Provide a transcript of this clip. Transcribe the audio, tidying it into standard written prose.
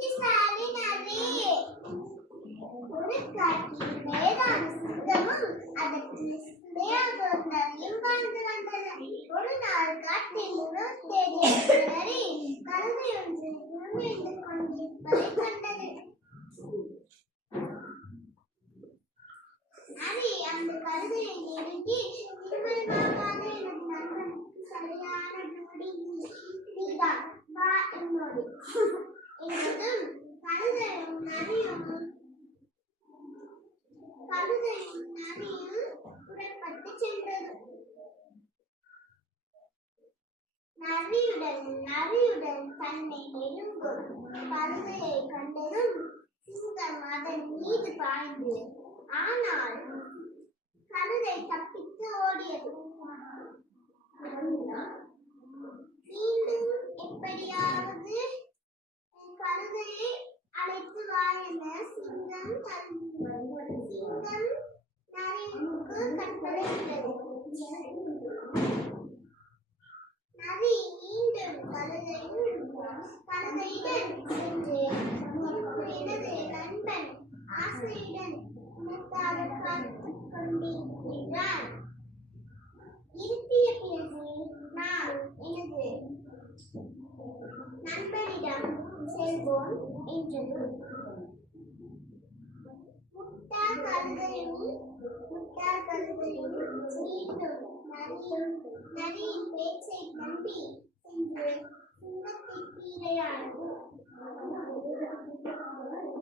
புத்திசாலி நரி. ஒரு காட்டில் வயதான சிங்கமும் அதற்கு துணையாக ஒரு நரியும் வாழ்ந்து வந்தன. ஒரு நாள் காட்டில் உணவு தேடிய நரி கழுதை ஒன்று உணவெடுத்து கொண்டிருப்பதை கண்டது. நரி அந்த கழுதையை நெருங்கி, நிர்மலமாகாத எனது நண்பனுக்கு சரியான ஜோடி நீதான், வா என்னோடு என்றதும் கழுதையும் நரியும் புறப்பட்டு சென்றது. நரியுடன் தன்னை நெருங்கும் கழுதையை கண்டதும் சிங்கம் அதன் மீது பாய்ந்து, ஆனால் கழுதை தப்பித்து ஓடியது. மீண்டும் எப்படியாவது கழுதையை அழைத்து வா என சிங்கம் நரிக்கு கட்டளையிட்டது. நரி மீண்டும் கழுதையுடன் சென்று, எனது நண்பன் ஆசையுடன் உனக்காக காத்துக் கொண்டிருக்கிறான். இருட்டிய பிறகு நான் எனது நண்பனிடம் செல்வோம் என்றது. முட்டாள் கழுதையும் மீண்டும் நரியின் பேச்சை நம்பி சென்று சிங்கத்திற்கு இரையானது.